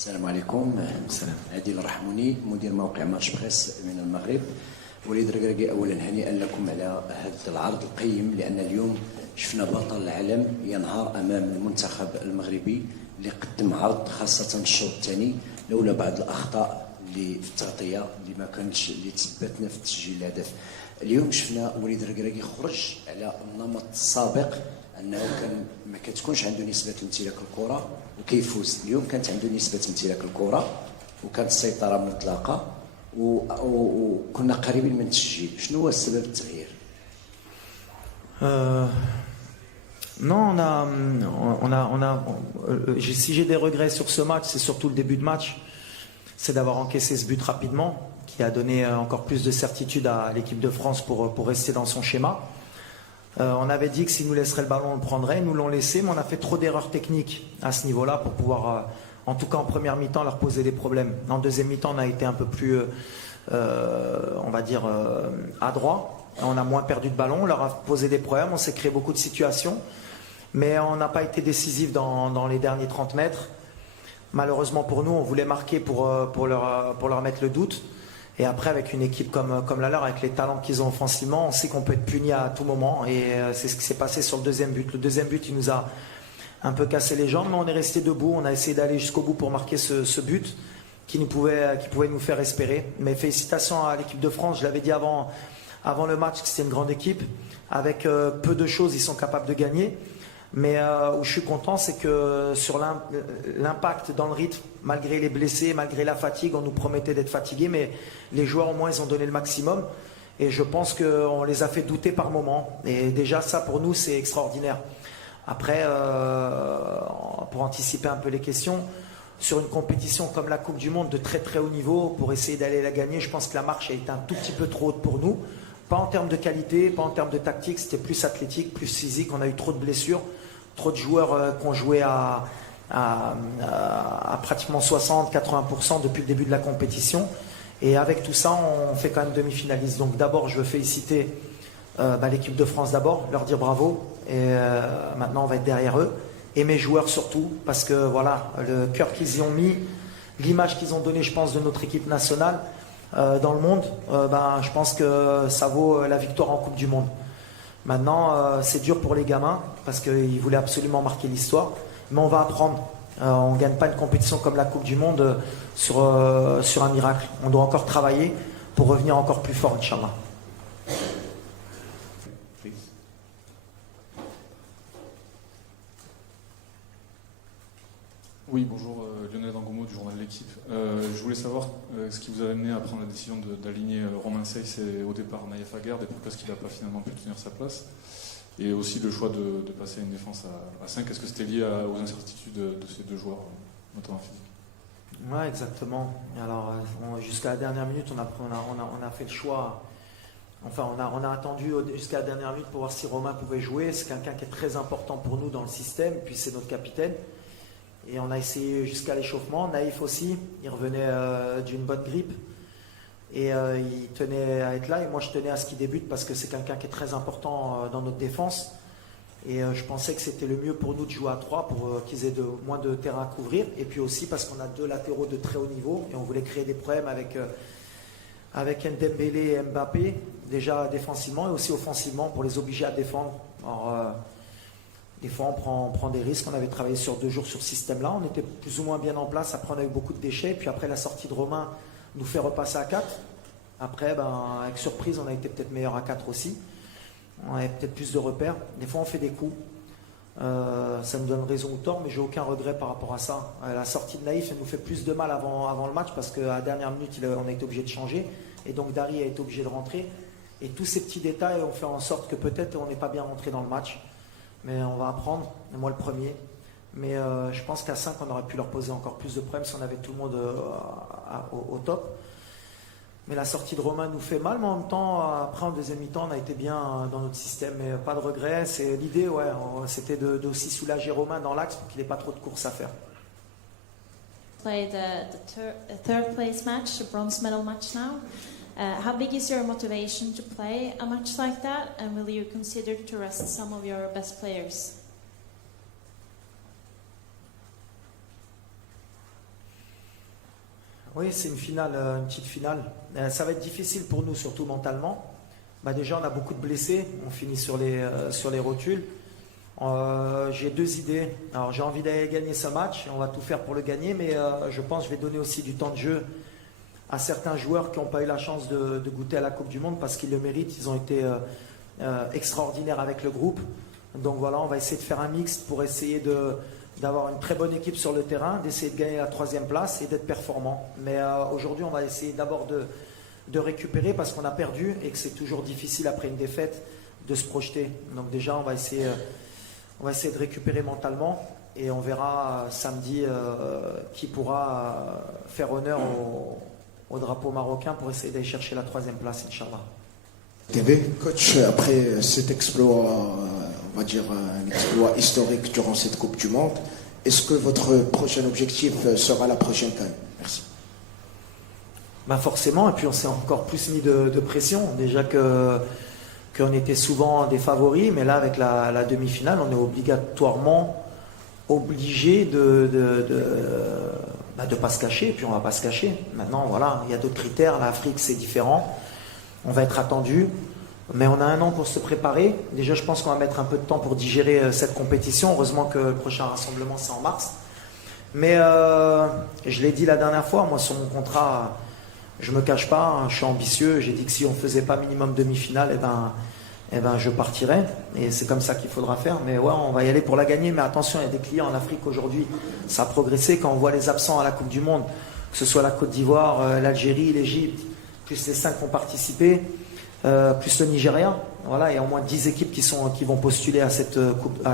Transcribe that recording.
السلام عليكم. عادل الرحموني مدير موقع ماتش بريس من المغرب. وليد ركراكي اولا هنيئا لكم على هذا العرض القيم، لان اليوم شفنا بطل العالم ينهار امام المنتخب المغربي اللي قدم عرض، خاصه الشوط الثاني لولا بعض الاخطاء اللي في التغطيه اللي ما كانتش اللي تثبتنا في تسجيل الهدف. اليوم شفنا وليد ركراكي خرج على النمط السابق، انه كان ما كتكونش عنده نسبه امتلاك الكره وكيفوز. اليوم كانت عنده نسبه امتلاك الكره وكانت السيطره مطلقه وكنا قريبين من التسجيل. شنو هو السبب التغيير؟ Non, si j'ai des regrets sur ce match, c'est surtout le début de match. C'est d'avoir encaissé ce but rapidement, qui a donné encore plus de certitude à l'équipe de France pour rester dans son schéma. On avait dit que s'ils nous laisseraient le ballon, on le prendrait. Ils nous l'ont laissé, mais on a fait trop d'erreurs techniques à ce niveau-là pour pouvoir, en tout cas en première mi-temps, leur poser des problèmes. En deuxième mi-temps, on a été un peu plus, on va dire, adroit. On a moins perdu de ballon, on leur a posé des problèmes, on s'est créé beaucoup de situations. Mais on n'a pas été décisif dans les derniers 30 mètres. Malheureusement pour nous, on voulait marquer pour leur mettre le doute. Et après, avec une équipe comme la leur, avec les talents qu'ils ont offensivement, on sait qu'on peut être puni à tout moment. Et c'est ce qui s'est passé sur le deuxième but. Le deuxième but, il nous a un peu cassé les jambes, mais on est resté debout. On a essayé d'aller jusqu'au bout pour marquer ce but qui pouvait nous faire espérer. Mais félicitations à l'équipe de France. Je l'avais dit avant le match que c'était une grande équipe. Avec peu de choses, ils sont capables de gagner. Mais où je suis content, c'est que sur l'impact dans le rythme, malgré les blessés, malgré la fatigue, on nous promettait d'être fatigués, mais les joueurs au moins ils ont donné le maximum. Et je pense qu'on les a fait douter par moments. Et déjà ça pour nous c'est extraordinaire. Après, pour anticiper un peu les questions, sur une compétition comme la Coupe du Monde de très très haut niveau, pour essayer d'aller la gagner, je pense que la marche a été un tout petit peu trop haute pour nous. Pas en termes de qualité, pas en termes de tactique, c'était plus athlétique, plus physique. On a eu trop de blessures, trop de joueurs qui ont joué à pratiquement 60-80% depuis le début de la compétition. Et avec tout ça, on fait quand même demi-finaliste. Donc d'abord, je veux féliciter l'équipe de France d'abord, leur dire bravo. Et maintenant, on va être derrière eux. Et mes joueurs surtout, parce que voilà, le cœur qu'ils y ont mis, l'image qu'ils ont donnée, je pense, de notre équipe nationale, dans le monde, je pense que ça vaut la victoire en Coupe du Monde. Maintenant, c'est dur pour les gamins parce qu'ils voulaient absolument marquer l'histoire, mais on va apprendre. On ne gagne pas une compétition comme la Coupe du Monde sur un miracle. On doit encore travailler pour revenir encore plus fort, Inch'Allah. Oui, bonjour, Lionel Dangomo du journal de l'équipe. Je voulais savoir ce qui vous a amené à prendre la décision d'aligner Romain Saiss et au départ Naïf Aguerd, et pourquoi est-ce qu'il n'a pas finalement pu tenir sa place, et aussi le choix de passer à une défense à 5. Est-ce que c'était lié aux incertitudes de ces deux joueurs, notamment physiques? Ouais, exactement. Alors, jusqu'à la dernière minute, on a fait le choix. Enfin, on a attendu jusqu'à la dernière minute pour voir si Romain pouvait jouer. C'est quelqu'un qui est très important pour nous dans le système, puis c'est notre capitaine. Et on a essayé jusqu'à l'échauffement. Naïf aussi, il revenait d'une bonne grippe. Et il tenait à être là. Et moi, je tenais à ce qu'il débute parce que c'est quelqu'un qui est très important dans notre défense. Et je pensais que c'était le mieux pour nous de jouer à 3 pour qu'ils aient moins de terrain à couvrir. Et puis aussi parce qu'on a deux latéraux de très haut niveau. Et on voulait créer des problèmes avec Ndembélé et Mbappé, déjà défensivement et aussi offensivement pour les obliger à défendre. Alors, des fois, on prend des risques. On avait travaillé sur 2 jours sur ce système-là. On était plus ou moins bien en place. Après, on a eu beaucoup de déchets. Puis après, la sortie de Romain nous fait repasser à 4. Après, avec surprise, on a été peut-être meilleur à 4 aussi. On avait peut-être plus de repères. Des fois, on fait des coups. Ça me donne raison ou tort, mais j'ai aucun regret par rapport à ça. La sortie de Naïf, elle nous fait plus de mal avant le match parce qu'à la dernière minute, on a été obligé de changer. Et donc, Dari a été obligé de rentrer. Et tous ces petits détails ont fait en sorte que peut-être on n'est pas bien rentré dans le match. Mais on va apprendre, moi le premier. Mais je pense qu'à 5, on aurait pu leur poser encore plus de problèmes si on avait tout le monde au top. Mais la sortie de Romain nous fait mal, mais en même temps, après en deuxième mi-temps, on a été bien dans notre système. Mais pas de regret. C'est l'idée, c'était d'aussi soulager Romain dans l'axe pour qu'il n'ait pas trop de courses à faire. Play the third place match, the bronze medal match now. How big is your motivation to play a match like that, and will you consider to rest some of your best players? Oui, c'est une finale, une petite finale. Ça va être difficile pour nous, surtout mentalement. Déjà, on a beaucoup de blessés. On finit sur les rotules. J'ai deux idées. Alors, j'ai envie d'aller gagner ce match. On va tout faire pour le gagner, mais je pense que je vais donner aussi du temps de jeu à certains joueurs qui n'ont pas eu la chance de goûter à la Coupe du Monde parce qu'ils le méritent. Ils ont été extraordinaires avec le groupe. Donc voilà, on va essayer de faire un mix pour essayer d'avoir une très bonne équipe sur le terrain, d'essayer de gagner la 3e place et d'être performant. Mais aujourd'hui, on va essayer d'abord de récupérer parce qu'on a perdu et que c'est toujours difficile après une défaite de se projeter. Donc déjà, on va essayer de récupérer mentalement et on verra samedi qui pourra faire honneur au drapeau marocain pour essayer d'aller chercher la 3e place, Inch'Allah. Coach, après cet exploit, on va dire un exploit historique durant cette Coupe du Monde, est-ce que votre prochain objectif sera la prochaine CAN? Merci. Forcément, et puis on s'est encore plus mis de pression. Déjà qu'on était souvent des favoris, mais là avec la demi-finale, on est obligatoirement obligé de pas se cacher, et puis on va pas se cacher. Maintenant, voilà, il y a d'autres critères. L'Afrique, c'est différent. On va être attendu, mais on a un an pour se préparer. Déjà, je pense qu'on va mettre un peu de temps pour digérer cette compétition. Heureusement que le prochain rassemblement, c'est en mars. Mais je l'ai dit la dernière fois, moi, sur mon contrat, je me cache pas, hein, je suis ambitieux. J'ai dit que si on faisait pas minimum demi-finale, je partirais. Et c'est comme ça qu'il faudra faire. Mais ouais, on va y aller pour la gagner. Mais attention, il y a des clients en Afrique aujourd'hui. Ça a progressé quand on voit les absents à la Coupe du Monde, que ce soit la Côte d'Ivoire, l'Algérie, l'Égypte, plus les 5 qui ont participé, plus le Nigeria. Voilà, il y a au moins 10 équipes qui vont postuler à cette coupe.